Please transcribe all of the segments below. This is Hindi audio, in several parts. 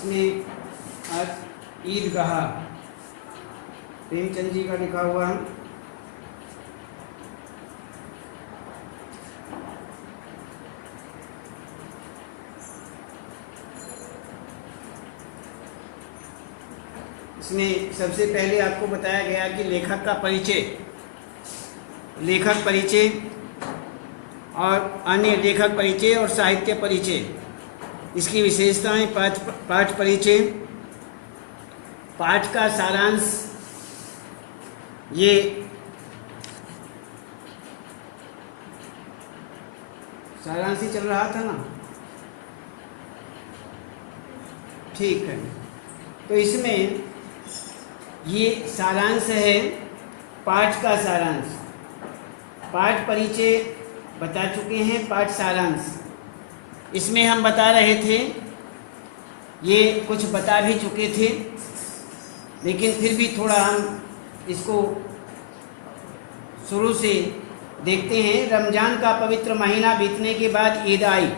इसमें आज ईदगाह प्रेमचंद जी का लिखा हुआ है। इसमें सबसे पहले आपको बताया गया कि लेखक का परिचय, लेखक परिचय और अन्य लेखक परिचय और साहित्य परिचय, इसकी विशेषताएं, पाठ परिचय, पाठ का सारांश, ये सारांश ही चल रहा था ना, ठीक है। तो इसमें ये सारांश है, पाठ का सारांश। पाठ परिचय बता चुके हैं, पाठ सारांश इसमें हम बता रहे थे, ये कुछ बता भी चुके थे, लेकिन फिर भी थोड़ा हम इसको शुरू से देखते हैं। रमज़ान का पवित्र महीना बीतने के बाद ईद आई।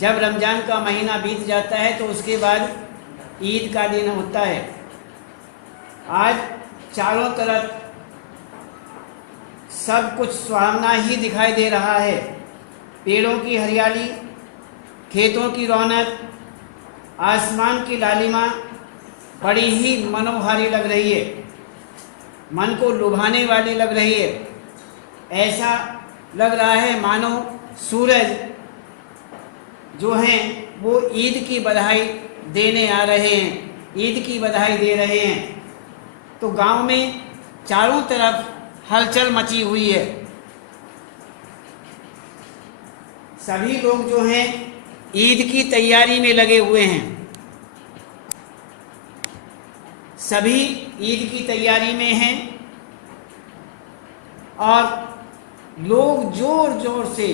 जब रमज़ान का महीना बीत जाता है तो उसके बाद ईद का दिन होता है। आज चारों तरफ सब कुछ सुहावना ही दिखाई दे रहा है। पेड़ों की हरियाली, खेतों की रौनक, आसमान की लालिमा बड़ी ही मनोहारी लग रही है, मन को लुभाने वाली लग रही है। ऐसा लग रहा है मानो सूरज जो हैं वो ईद की बधाई देने आ रहे हैं, ईद की बधाई दे रहे हैं। तो गांव में चारों तरफ हलचल मची हुई है। सभी लोग जो हैं ईद की तैयारी में लगे हुए हैं, सभी ईद की तैयारी में हैं और लोग जोर जोर से,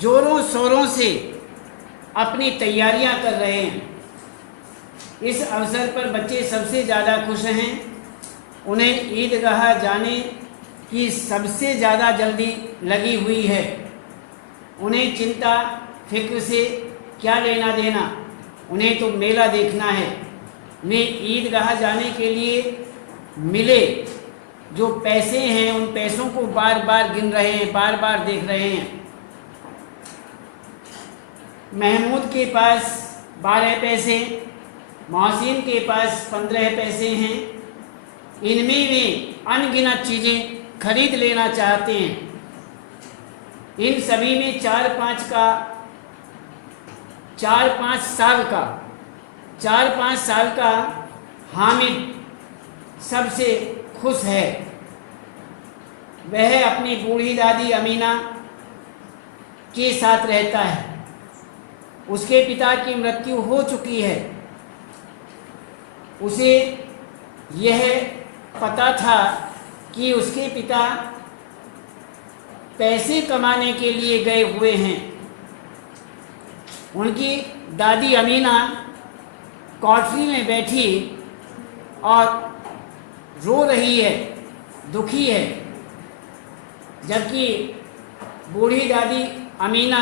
जोरों शोरों से अपनी तैयारियां कर रहे हैं। इस अवसर पर बच्चे सबसे ज़्यादा खुश हैं। उन्हें ईदगाह जाने की सबसे ज़्यादा जल्दी लगी हुई है। उन्हें चिंता फिक्र से क्या लेना देना, उन्हें तो मेला देखना है। उन्हें ईदगाह जाने के लिए मिले जो पैसे हैं उन पैसों को बार बार गिन रहे हैं, बार बार देख रहे हैं। महमूद के पास 12 पैसे, मोहसिन के पास 15 पैसे हैं। इनमें वे अनगिनत चीज़ें खरीद लेना चाहते हैं। इन सभी में 4-5 साल का हामिद सबसे खुश है। वह अपनी बूढ़ी दादी अमीना के साथ रहता है। उसके पिता की मृत्यु हो चुकी है। उसे यह पता था कि उसके पिता पैसे कमाने के लिए गए हुए हैं। उनकी दादी अमीना कॉटरी में बैठी और रो रही है, दुखी है, जबकि बूढ़ी दादी अमीना,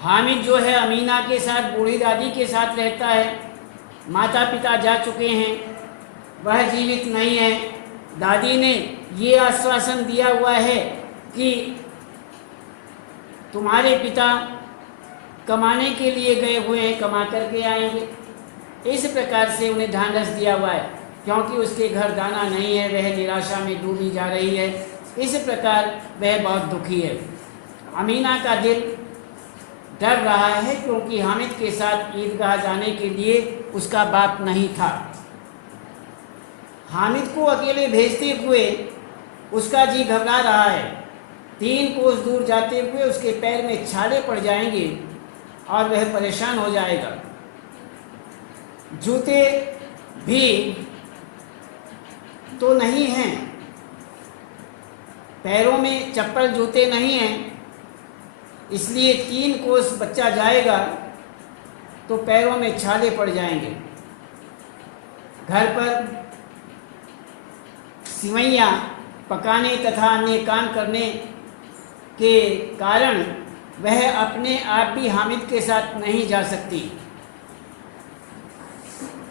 हामिद जो है अमीना के साथ, बूढ़ी दादी के साथ रहता है। माता पिता जा चुके हैं, वह जीवित नहीं है। दादी ने ये आश्वासन दिया हुआ है कि तुम्हारे पिता कमाने के लिए गए हुए हैं, कमा करके आएंगे। इस प्रकार से उन्हें ढांढस दिया हुआ है, क्योंकि उसके घर दाना नहीं है, वह निराशा में डूबी जा रही है। इस प्रकार वह बहुत दुखी है। अमीना का दिल डर रहा है, क्योंकि हामिद के साथ ईदगाह जाने के लिए उसका बाप नहीं था। हामिद को अकेले भेजते हुए उसका जी घबरा रहा है। 3 कोस दूर जाते हुए उसके पैर में छाले पड़ जाएंगे और वह परेशान हो जाएगा। जूते भी तो नहीं हैं, पैरों में चप्पल जूते नहीं हैं, इसलिए 3 कोस बच्चा जाएगा तो पैरों में छाले पड़ जाएंगे। घर पर सिवैयाँ पकाने तथा अन्य काम करने के कारण वह अपने आप भी हामिद के साथ नहीं जा सकती।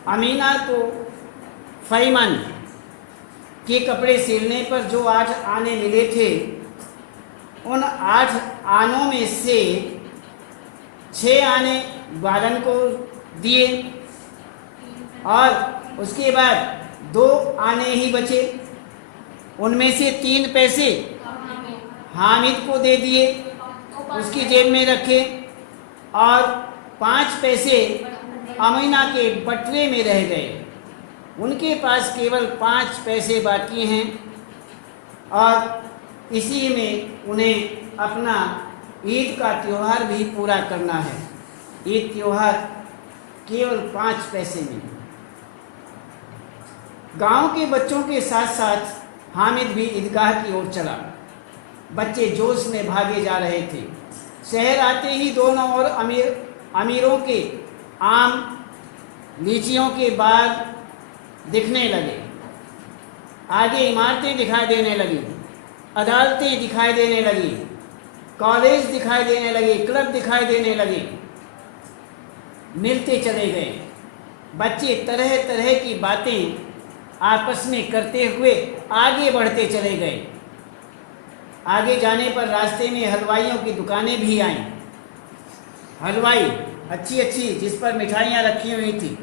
अमीना को फ़ैमन के कपड़े सिलने पर जो 8 आने मिले थे, उन 8 आनों में से 6 आने बालन को दिए और उसके बाद 2 आने ही बचे। उनमें से 3 पैसे हामिद को दे दिए, उसकी जेब में रखे, और 5 पैसे अमीना के बटुए में रह गए। उनके पास केवल 5 पैसे बाकी हैं और इसी में उन्हें अपना ईद का त्यौहार भी पूरा करना है। ईद त्यौहार केवल 5 पैसे में। गांव के बच्चों के साथ साथ हामिद भी ईदगाह की ओर चला। बच्चे जोश में भागे जा रहे थे। शहर आते ही दोनों ओर अमीरों के आम, लीचियों के बाग दिखने लगे। आगे इमारतें दिखाई देने लगी, अदालतें दिखाई देने लगी, कॉलेज दिखाई देने लगे, क्लब दिखाई देने लगे। मिलते चले गए। बच्चे तरह तरह की बातें आपस में करते हुए आगे बढ़ते चले गए। आगे जाने पर रास्ते में हलवाइयों की दुकानें भी आईं। हलवाई अच्छी अच्छी, जिस पर मिठाइयाँ रखी हुई थी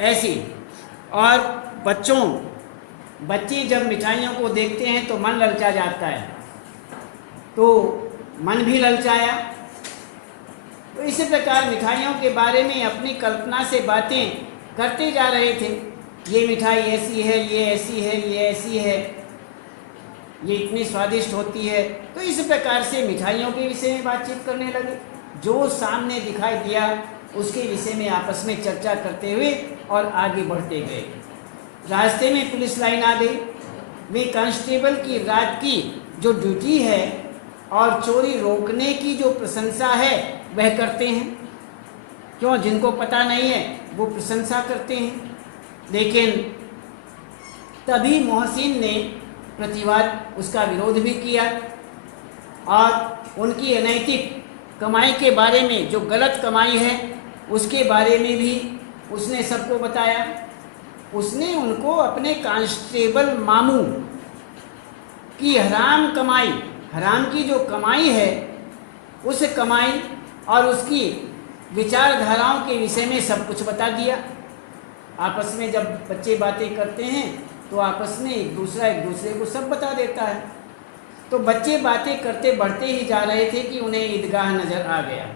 ऐसी। और बच्चे जब मिठाइयों को देखते हैं तो मन ललचा जाता है, तो मन भी ललचाया। तो इसी प्रकार मिठाइयों के बारे में अपनी कल्पना से बातें करते जा रहे थे। ये मिठाई ऐसी है, ये ऐसी है, ये ऐसी है, ये इतनी स्वादिष्ट होती है। तो इस प्रकार से मिठाइयों के विषय में बातचीत करने लगे। जो सामने दिखाई दिया उसके विषय में आपस में चर्चा करते हुए और आगे बढ़ते गए। रास्ते में पुलिस लाइन आ गई। वे कांस्टेबल की रात की जो ड्यूटी है और चोरी रोकने की जो प्रशंसा है वह करते हैं। क्यों? जिनको पता नहीं है वो प्रशंसा करते हैं। लेकिन तभी मोहसिन ने प्रतिवाद, उसका विरोध भी किया और उनकी अनैतिक कमाई के बारे में, जो गलत कमाई है उसके बारे में भी उसने सबको बताया। उसने उनको अपने कांस्टेबल मामू की हराम कमाई, हराम की जो कमाई है उस कमाई और उसकी विचारधाराओं के विषय में सब कुछ बता दिया। आपस में जब बच्चे बातें करते हैं तो आपस में एक दूसरे को सब बता देता है। तो बच्चे बातें करते बढ़ते ही जा रहे थे कि उन्हें ईदगाह नजर आ गया।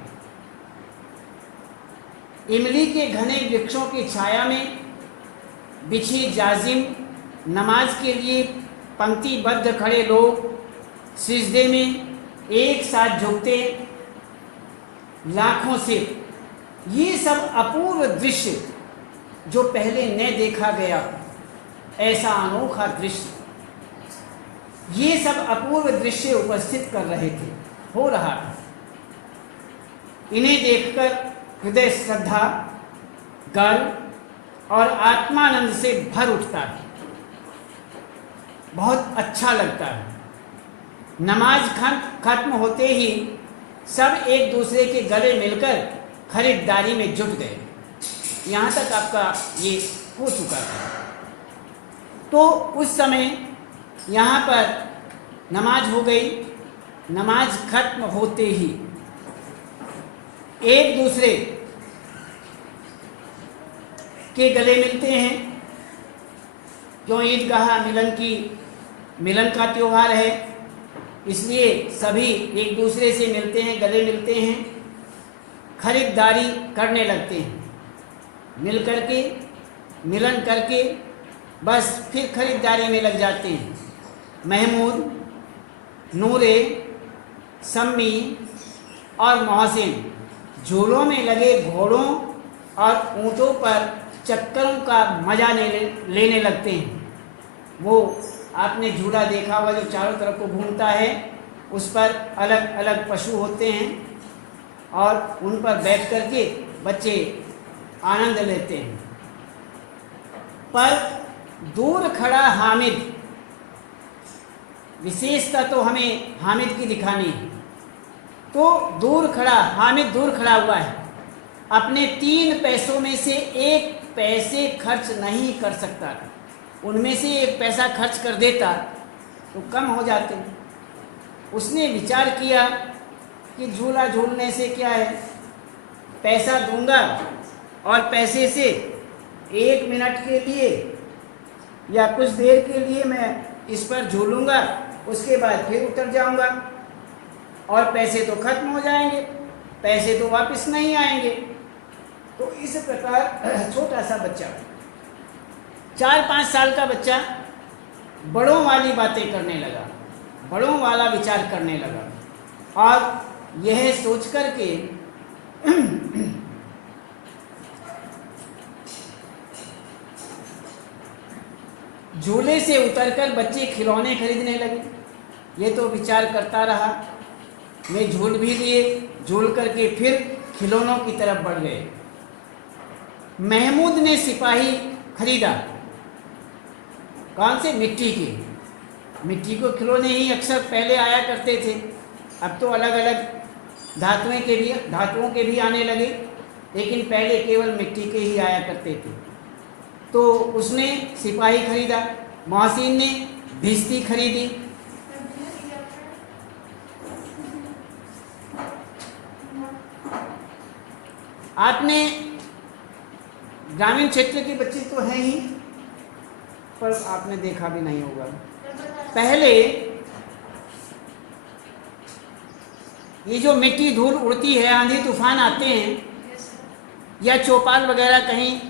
इमली के घने वृक्षों की छाया में बिछी जाजिम नमाज के लिए पंक्तिबद्ध खड़े लोग, सिजदे में एक साथ झुकते लाखों से। ये सब अपूर्व दृश्य जो पहले न देखा गया, ऐसा अनोखा दृश्य, ये सब अपूर्व दृश्य उपस्थित कर रहे थे, हो रहा था। इन्हें देखकर हृदय श्रद्धा, गर्व और आत्मानंद से भर उठता है। बहुत अच्छा लगता है। नमाज खत्म होते ही सब एक दूसरे के गले मिलकर खरीदारी में जुट गए। यहाँ तक आपका ये हो चुका था। तो उस समय यहाँ पर नमाज हो गई। नमाज खत्म होते ही एक दूसरे के गले मिलते हैं। क्यों? ईदगाह मिलन का त्यौहार है, इसलिए सभी एक दूसरे से मिलते हैं, गले मिलते हैं, खरीदारी करने लगते हैं। मिलन करके बस फिर खरीदारी में लग जाते हैं। महमूद, नूरे, सम्मी और मोहसिन झूलों में लगे घोड़ों और ऊँटों पर चक्करों का मजा लेने लगते हैं। वो आपने झूला देखा हुआ जो चारों तरफ को घूमता है, उस पर अलग अलग पशु होते हैं और उन पर बैठ करके बच्चे आनंद लेते हैं। पर दूर खड़ा हामिद, विशेषता तो हमें हामिद की दिखानी है। तो दूर खड़ा हामिद दूर खड़ा हुआ है, अपने 3 पैसों में से 1 पैसे खर्च नहीं कर सकता था। उनमें से 1 पैसा खर्च कर देता तो कम हो जाते। उसने विचार किया कि झूला झूलने से क्या है, पैसा दूंगा और पैसे से 1 मिनट के लिए या कुछ देर के लिए मैं इस पर झूलूंगा, उसके बाद फिर उतर जाऊंगा और पैसे तो खत्म हो जाएंगे, पैसे तो वापस नहीं आएंगे। तो इस प्रकार छोटा सा बच्चा, 4-5 साल का बच्चा बड़ों वाली बातें करने लगा, बड़ों वाला विचार करने लगा और यह सोच कर के झूले से उतरकर बच्चे खिलौने खरीदने लगे। ये तो विचार करता रहा, वे झूल भी लिए, झूल करके फिर खिलौनों की तरफ बढ़ गए। महमूद ने सिपाही खरीदा, कौन से, मिट्टी के। मिट्टी को खिलौने ही अक्सर पहले आया करते थे, अब तो अलग अलग धातुओं के भी आने लगे, लेकिन पहले केवल मिट्टी के ही आया करते थे। तो उसने सिपाही खरीदा, मोहसिन ने भिश्ती खरीदी। आपने ग्रामीण क्षेत्र के बच्चे तो हैं ही, पर आपने देखा भी नहीं होगा, पहले ये जो मिट्टी धूल उड़ती है, आंधी तूफान आते हैं या चौपाल वगैरह कहीं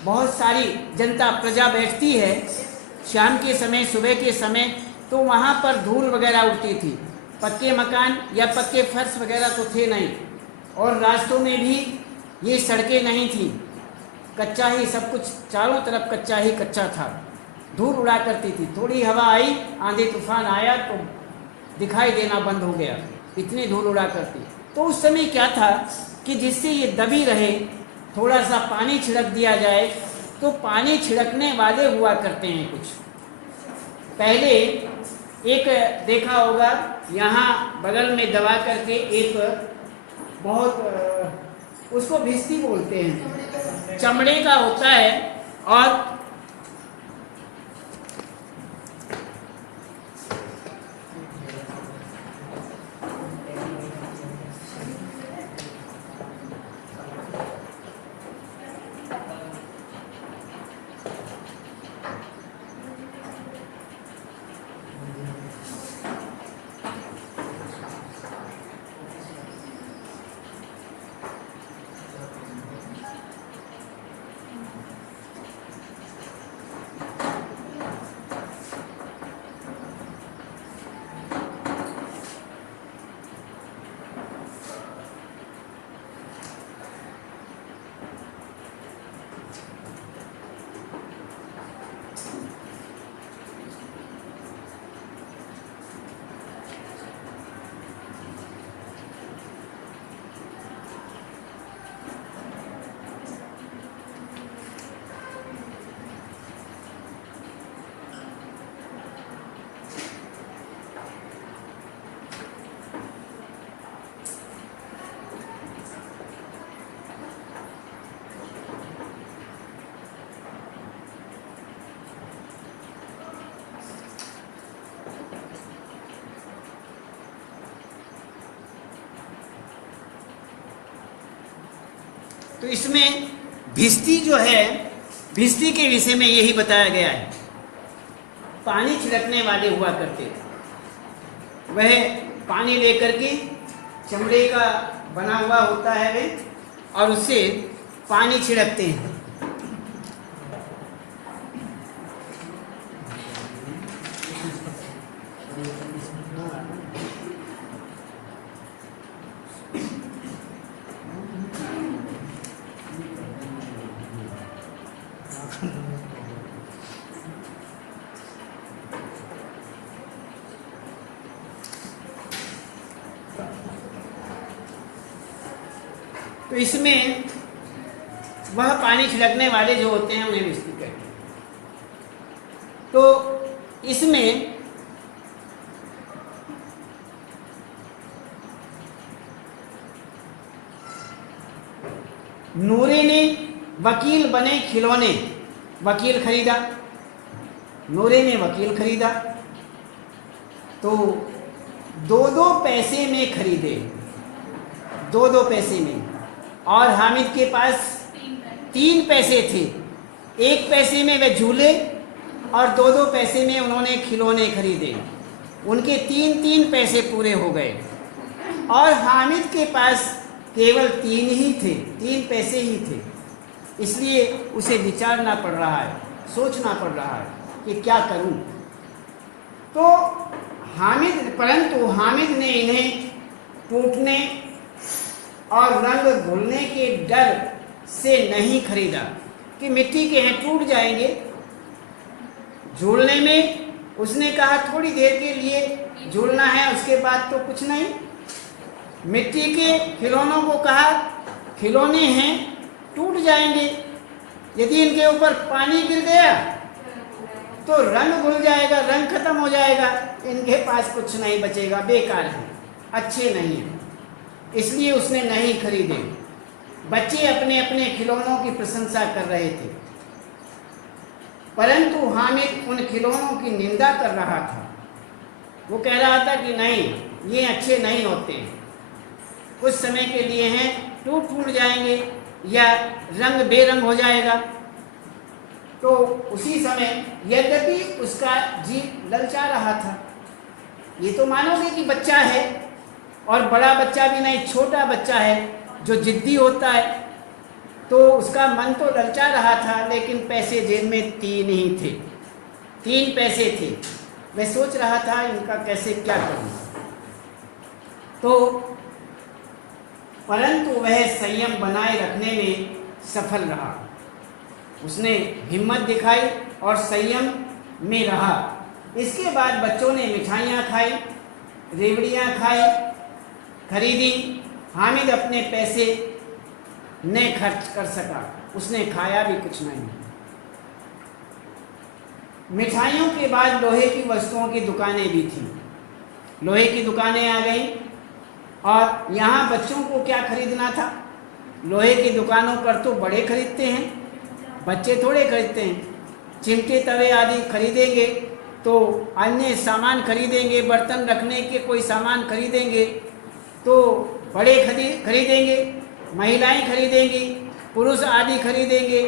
बहुत सारी जनता प्रजा बैठती है शाम के समय, सुबह के समय, तो वहाँ पर धूल वगैरह उड़ती थी। पक्के मकान या पक्के फर्श वगैरह तो थे नहीं, और रास्तों में भी ये सड़कें नहीं थी, कच्चा ही सब कुछ, चारों तरफ कच्चा ही कच्चा था, धूल उड़ा करती थी। थोड़ी हवा आई, आंधी तूफान आया तो दिखाई देना बंद हो गया, इतनी धूल उड़ा करती। तो उस समय क्या था कि जिससे ये दबी रहे, थोड़ा सा पानी छिड़क दिया जाए, तो पानी छिड़कने वाले हुआ करते हैं कुछ। पहले एक देखा होगा, यहाँ बगल में दबा करके एक बहुत, उसको भिश्ती बोलते हैं, चमड़े का होता है, और तो इसमें भिश्ती जो है, भिश्ती के विषय में यही बताया गया है। पानी छिड़कने वाले हुआ करते थे, वह पानी लेकर के, चमड़े का बना हुआ होता है वे, और उससे पानी छिड़कते हैं। तो इसमें वह पानी छिड़कने वाले जो होते हैं उन्हें भिश्ती कहते हैं। तो इसमें नूरे ने वकील बने खिलौने, वकील खरीदा, नूरे ने वकील खरीदा तो 2-2 पैसे में खरीदे, 2-2 पैसे में। और हामिद के पास 3 पैसे थे, 1 पैसे में वे झूले और 2-2 पैसे में उन्होंने खिलौने खरीदे। उनके 3-3 पैसे पूरे हो गए और हामिद के पास केवल 3 ही थे, 3 पैसे ही थे। इसलिए उसे विचारना पड़ रहा है, सोचना पड़ रहा है कि क्या करूं। तो परंतु हामिद ने इन्हें टूटने और रंग घुलने के डर से नहीं खरीदा कि मिट्टी के हैं टूट जाएंगे। झूलने में उसने कहा थोड़ी देर के लिए झूलना है, उसके बाद तो कुछ नहीं। मिट्टी के खिलौनों को कहा खिलौने हैं टूट जाएंगे, यदि इनके ऊपर पानी गिर गया तो रंग घुल जाएगा, रंग खत्म हो जाएगा, इनके पास कुछ नहीं बचेगा, बेकार है, अच्छे नहीं हैं। इसलिए उसने नहीं खरीदे। बच्चे अपने अपने खिलौनों की प्रशंसा कर रहे थे, परंतु हामिद उन खिलौनों की निंदा कर रहा था। वो कह रहा था कि नहीं, ये अच्छे नहीं होते, कुछ समय के लिए हैं, टूट जाएंगे या रंग बेरंग हो जाएगा। तो उसी समय यद्यपि उसका जी ललचा रहा था, ये तो मानोगे कि बच्चा है, और बड़ा बच्चा भी नहीं, छोटा बच्चा है जो जिद्दी होता है, तो उसका मन तो ललचा रहा था, लेकिन पैसे जेब में 3 ही थे, 3 पैसे थे। वह सोच रहा था इनका कैसे क्या करूं। तो परंतु वह संयम बनाए रखने में सफल रहा। उसने हिम्मत दिखाई और संयम में रहा। इसके बाद बच्चों ने मिठाइयाँ खाई, रेवड़ियाँ खाई, खरीदी। हामिद अपने पैसे न खर्च कर सका, उसने खाया भी कुछ नहीं। मिठाइयों के बाद लोहे की वस्तुओं की दुकानें भी थीं। लोहे की दुकानें आ गईं और यहाँ बच्चों को क्या खरीदना था? लोहे की दुकानों पर तो बड़े खरीदते हैं, बच्चे थोड़े खरीदते हैं। चिमटे तवे आदि खरीदेंगे तो अन्य सामान खरीदेंगे, बर्तन रखने के कोई सामान खरीदेंगे तो बड़े खरीदेंगे, महिलाएं खरीदेंगी, पुरुष आदि खरीदेंगे,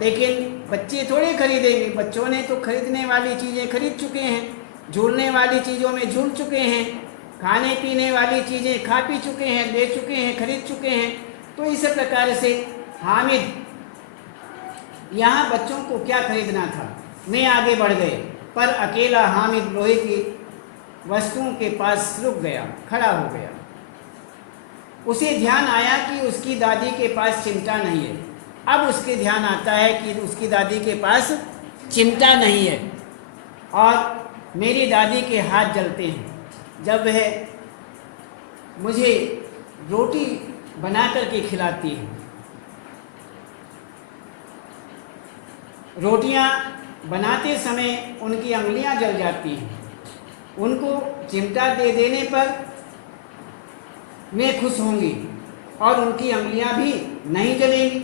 लेकिन बच्चे थोड़े खरीदेंगे। बच्चों ने तो खरीदने वाली चीज़ें खरीद चुके हैं, झूलने वाली चीज़ों में झूल चुके हैं, खाने पीने वाली चीज़ें खा पी चुके हैं, ले चुके हैं, खरीद चुके हैं। तो इस प्रकार से हामिद यहाँ बच्चों को क्या खरीदना था, मैं आगे बढ़ गए, पर अकेला हामिद लोहे की वस्तुओं के पास रुक गया, खड़ा हो गया। उसे ध्यान आया कि उसकी दादी के पास चिमटा नहीं है। अब उसके ध्यान आता है कि उसकी दादी के पास चिमटा नहीं है और मेरी दादी के हाथ जलते हैं जब वह मुझे रोटी बना करके खिलाती है। रोटियां बनाते समय उनकी अंगुलियां जल जाती हैं। उनको चिमटा दे देने पर मैं खुश होंगी और उनकी अंगुलियां भी नहीं जलेंगी।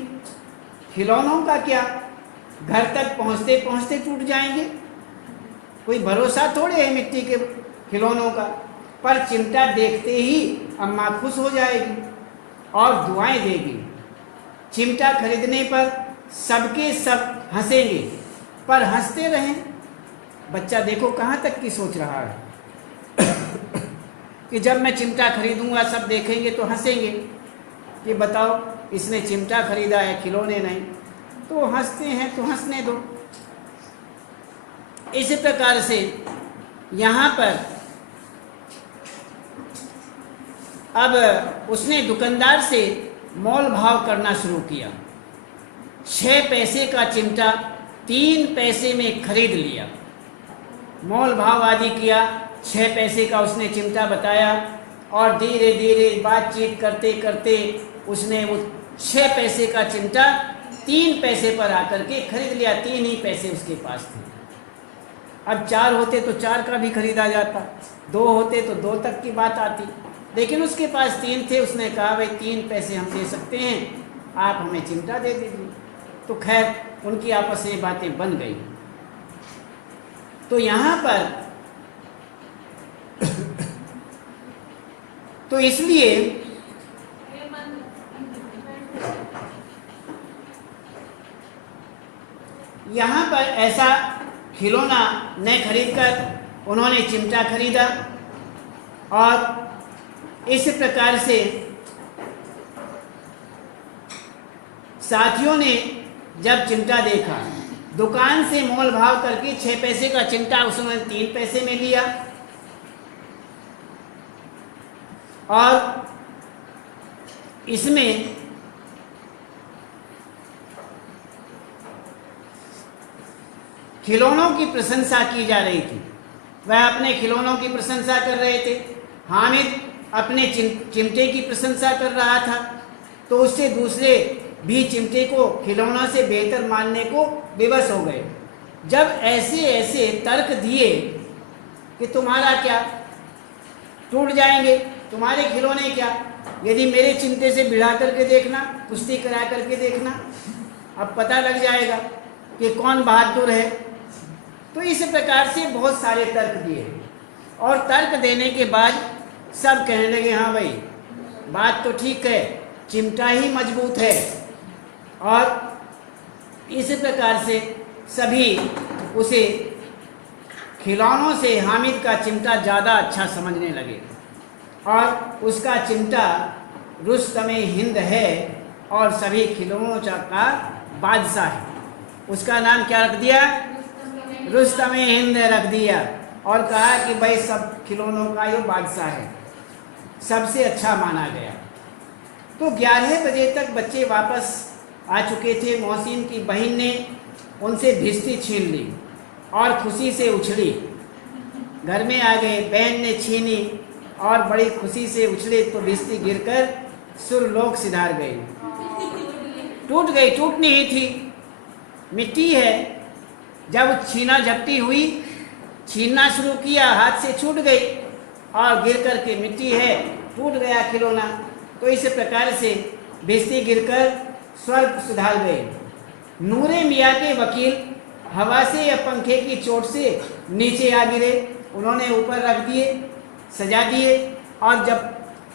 खिलौनों का क्या, घर तक पहुंचते पहुंचते टूट जाएंगे, कोई भरोसा थोड़े है मिट्टी के खिलौनों का। पर चिमटा देखते ही अम्मा खुश हो जाएगी और दुआएं देगी। चिमटा खरीदने पर सबके सब हंसेंगे, पर हंसते रहें। बच्चा देखो कहाँ तक की सोच रहा है कि जब मैं चिमटा खरीदूंगा सब देखेंगे तो हंसेंगे कि बताओ इसने चिमटा खरीदा है, खिलौने नहीं। तो हंसते हैं तो हंसने दो। इस प्रकार से यहाँ पर अब उसने दुकानदार से मोल भाव करना शुरू किया। 6 पैसे का चिमटा 3 पैसे में खरीद लिया। मोल भाव आदि किया, 6 पैसे का उसने चिमटा बताया और धीरे धीरे बातचीत करते करते उसने वो 6 पैसे का चिमटा 3 पैसे पर आकर के खरीद लिया। 3 ही पैसे उसके पास थे। अब 4 होते तो 4 का भी खरीदा जाता, 2 होते तो 2 तक की बात आती, लेकिन उसके पास 3 थे। उसने कहा भाई 3 पैसे हम दे सकते हैं, आप हमें चिमटा दे दीजिए। तो खैर उनकी आपस में बातें बन गई। तो यहाँ पर तो इसलिए यहाँ पर ऐसा खिलौना न खरीदकर उन्होंने चिमटा खरीदा, और इस प्रकार से साथियों ने जब चिमटा देखा, दुकान से मोल भाव करके 6 पैसे का चिमटा उसने 3 पैसे में लिया, और इसमें खिलौनों की प्रशंसा की जा रही थी। वह अपने खिलौनों की प्रशंसा कर रहे थे, हामिद अपने चिमटे की प्रशंसा कर रहा था। तो उससे दूसरे भी चिमटे को खिलौना से बेहतर मानने को विवश हो गए। जब ऐसे ऐसे तर्क दिए कि तुम्हारा क्या, टूट जाएंगे तुम्हारे खिलौने क्या, यदि मेरे चिमटे से भिड़ा करके देखना, कुश्ती करा करके देखना, अब पता लग जाएगा कि कौन बहादुर है। तो इस प्रकार से बहुत सारे तर्क दिए, और तर्क देने के बाद सब कहने लगे हाँ भाई बात तो ठीक है, चिमटा ही मजबूत है। और इस प्रकार से सभी उसे खिलौनों से हामिद का चिमटा ज़्यादा अच्छा समझने लगे, और उसका चिमटा रुस्तमे हिंद है और सभी खिलौनों का बादशाह है। उसका नाम क्या रख दिया? रुस्तमे हिंद रख दिया, और कहा कि भाई सब खिलौनों का ये बादशाह है, सबसे अच्छा माना गया। तो 11 बजे तक बच्चे वापस आ चुके थे। मोहसिन की बहन ने उनसे भिश्ती छीन ली और खुशी से उछली। घर में आ गए, बहन ने छीनी और बड़ी खुशी से उछले तो भिश्ती गिरकर सुरलोक सिधार गई। टूट गई, टूटनी ही थी, मिट्टी है। जब छीना झपटी हुई, छीनना शुरू किया, हाथ से छूट गई और गिर कर के मिट्टी है, टूट गया खिलौना। तो इस प्रकार से भिश्ती गिरकर स्वर्ग सुधार गए। नूरे मियाँ के वकील हवा से या पंखे की चोट से नीचे आ गिरे, उन्होंने ऊपर रख दिए, सजा दिए, और जब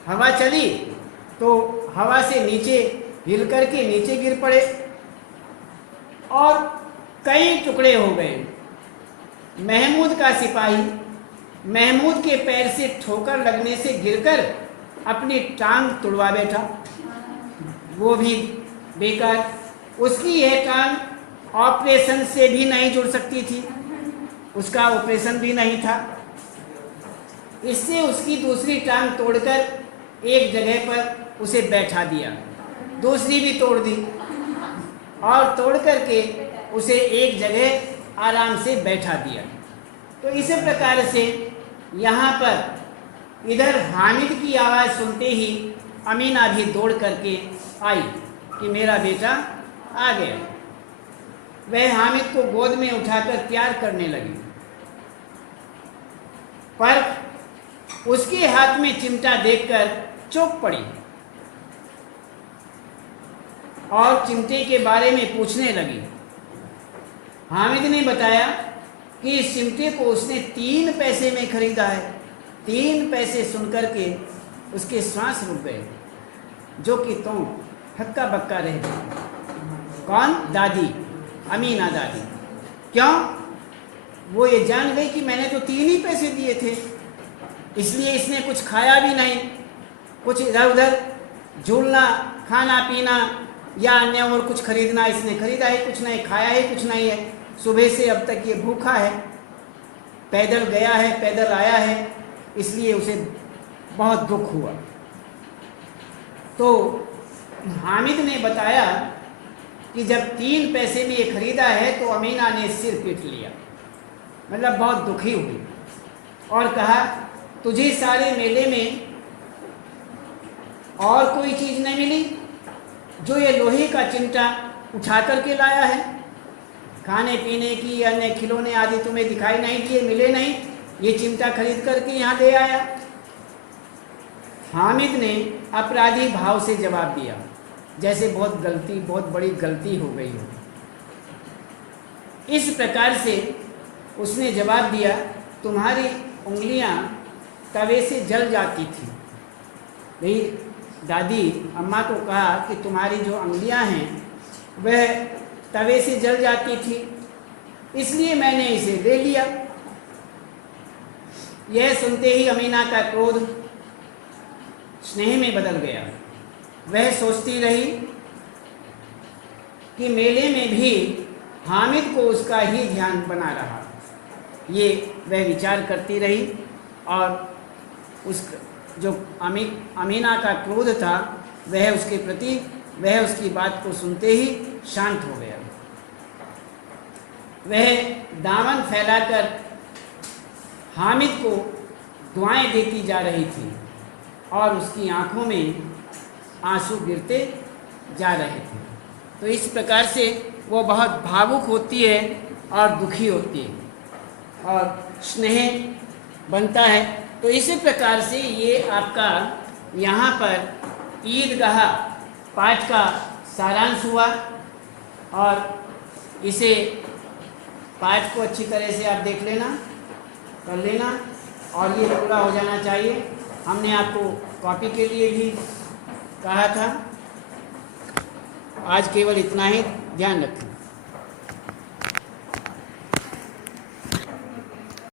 हवा चली तो हवा से नीचे हिल कर के नीचे गिर पड़े और कई टुकड़े हो गए। महमूद का सिपाही महमूद के पैर से ठोकर लगने से गिरकर अपनी टांग तुड़वा बैठा, वो भी बेकार। उसकी यह टांग ऑपरेशन से भी नहीं जुड़ सकती थी, उसका ऑपरेशन भी नहीं था। इससे उसकी दूसरी टांग तोड़कर एक जगह पर उसे बैठा दिया, दूसरी भी तोड़ दी और तोड़ करके उसे एक जगह आराम से बैठा दिया। तो इस प्रकार से यहाँ पर इधर हामिद की आवाज़ सुनते ही अमीना भी दौड़ करके आई कि मेरा बेटा आ गया। वह हामिद को गोद में उठाकर प्यार करने लगी, पर उसके हाथ में चिमटा देखकर चौंक पड़ी और चिमटे के बारे में पूछने लगी। हामिद ने बताया कि इस चिमटे को उसने 3 पैसे में खरीदा है। 3 पैसे सुनकर के उसके श्वास रुक गए, जो कि तुम हक्का बक्का रह गई। कौन? दादी, अमीना दादी। क्यों? वो ये जान गई कि मैंने तो 3 ही पैसे दिए थे, इसलिए इसने कुछ खाया भी नहीं, कुछ इधर उधर झूलना, खाना पीना या अन्य और कुछ खरीदना इसने खरीदा ही कुछ नहीं, खाया ही कुछ नहीं है। सुबह से अब तक ये भूखा है, पैदल गया है, पैदल आया है, इसलिए उसे बहुत दुख हुआ। तो हामिद ने बताया कि जब 3 पैसे में ये खरीदा है तो अमीना ने सिर पीट लिया, मतलब बहुत दुखी हुई और कहा तुझे सारे मेले में और कोई चीज़ नहीं मिली जो ये लोहे का चिमटा उठा करके लाया है? खाने पीने की अन्य खिलौने आदि तुम्हें दिखाई नहीं दिए, मिले नहीं, ये चिमटा खरीद करके यहाँ दे आया। हामिद ने अपराधी भाव से जवाब दिया, जैसे बहुत बड़ी गलती हो गई हो। इस प्रकार से उसने जवाब दिया, तुम्हारी उंगलियां तवे से जल जाती थी। मेरी दादी अम्मा को कहा कि तुम्हारी जो उंगलियां हैं वह तवे से जल जाती थी, इसलिए मैंने इसे ले लिया। यह सुनते ही अमीना का क्रोध स्नेह में बदल गया। वह सोचती रही कि मेले में भी हामिद को उसका ही ध्यान बना रहा। ये वह विचार करती रही और उस जो अमीना का क्रोध था वह उसके प्रति, वह उसकी बात को सुनते ही शांत हो गया। वह दामन फैलाकर हामिद को दुआएं देती जा रही थी और उसकी आंखों में आंसू गिरते जा रहे थे। तो इस प्रकार से वो बहुत भावुक होती है और दुखी होती है और स्नेह बनता है। तो इसी प्रकार से ये आपका यहाँ पर ईदगाह पाठ का सारांश हुआ और इसे पाठ को अच्छी तरह से आप देख लेना, कर लेना और ये पूरा हो जाना चाहिए। हमने आपको कॉपी के लिए भी कहा था। आज केवल इतना ही, ध्यान रखें।